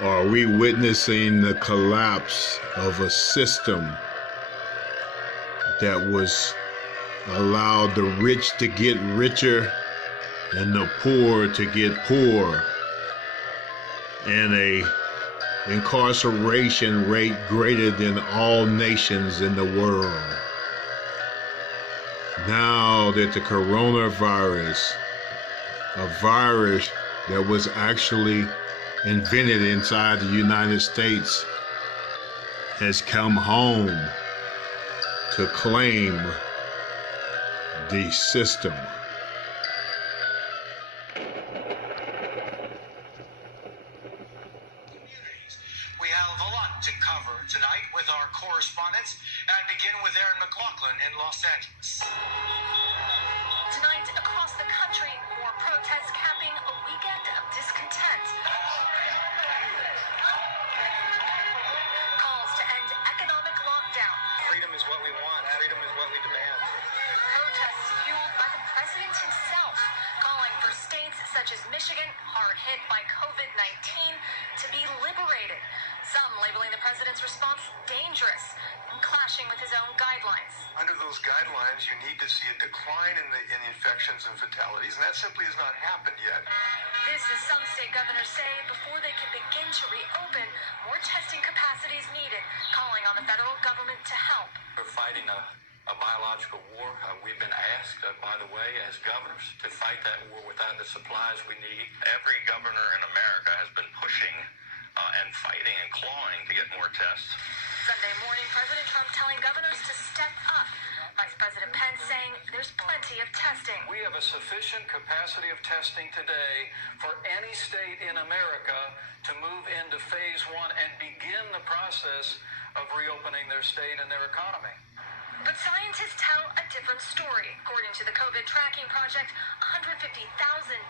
Are we witnessing the collapse of a system that was allowed the rich to get richer and the poor to get poor, and a incarceration rate greater than all nations in the world? Now that the coronavirus, a virus that was actually invented inside the United States, has come home to claim the system. We have a lot to cover tonight with our correspondents, and begin with Aaron McLaughlin in Los Angeles. Tonight, across the country, more protests capping a weekend of discontent. Calls to end economic lockdown. Freedom is what we want. Freedom is what we demand. Protests fueled by the president himself, calling for states such as Michigan, hard hit by COVID-19, to be liberated. Some labeling the president's response dangerous and clashing with his own guidelines. Under those guidelines, you need to see a decline in the infections and fatalities, and that simply has not happened yet. This, as some state governors say, before they can begin to reopen, more testing capacity is needed, calling on the federal government to help. We're fighting a biological war. We've been asked, by the way, as governors, to fight that war without the supplies we need. Every governor in America has been pushing and fighting and clawing to get more tests. Sunday morning, President Trump telling governors to step up. Vice President Pence saying there's plenty of testing. We have a sufficient capacity of testing today for any state in America to move into phase one and begin the process of reopening their state and their economy. But scientists tell a different story. According to the COVID tracking project, 150,000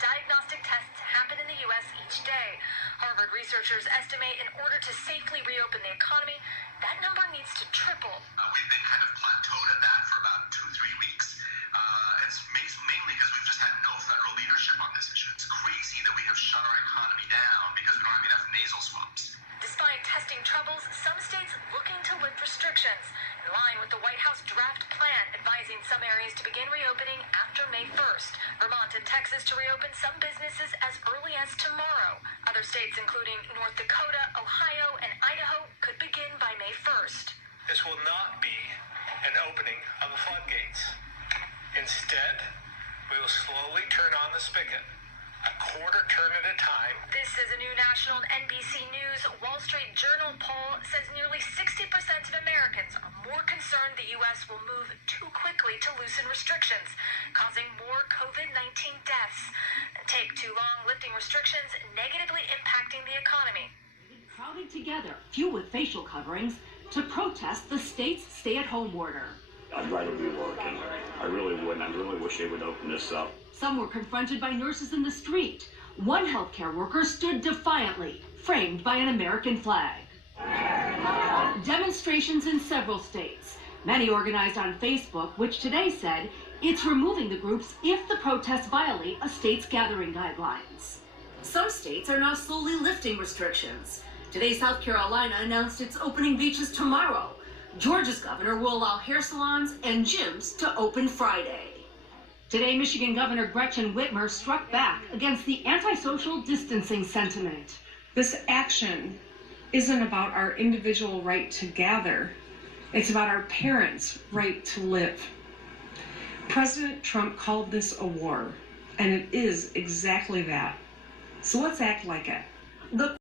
diagnostic tests happen in the U.S. each day. Harvard researchers estimate in order to safely reopen the economy, that number needs to triple. We've been kind of plateaued at that for about 2-3 weeks. It's mainly because we've just had no federal leadership on this issue. It's crazy that we have shut our economy down because we don't have enough nasal swabs. Despite testing troubles, some states looking to lift restrictions, in line with the White House draft plan advising some areas to begin reopening after May 1st. Vermont and Texas to reopen some businesses as early as tomorrow. Other states, including North Dakota, Ohio, and Idaho, could begin by May 1st. This will not be an opening of the floodgates. Instead, we will slowly turn on the spigot, a quarter turn at a time. This is a new national NBC News Wall Street Journal poll says nearly 60% of Americans are more concerned the U.S. will move too quickly to loosen restrictions, causing more COVID-19 deaths. And take too long lifting restrictions, negatively impacting the economy. Crowded together, few with facial coverings, to protest the state's stay-at-home order. I'd rather be working. I really would. I really wish they would open this up. Some were confronted by nurses in the street. One healthcare worker stood defiantly, framed by an American flag. Demonstrations in several states, many organized on Facebook, which today said it's removing the groups if the protests violate a state's gathering guidelines. Some states are now slowly lifting restrictions. Today, South Carolina announced it's opening beaches tomorrow. Georgia's governor will allow hair salons and gyms to open Friday. Today, Michigan Governor Gretchen Whitmer struck back against the antisocial distancing sentiment. This action isn't about our individual right to gather. It's about our parents' right to live. President Trump called this a war, and it is exactly that. So let's act like it. The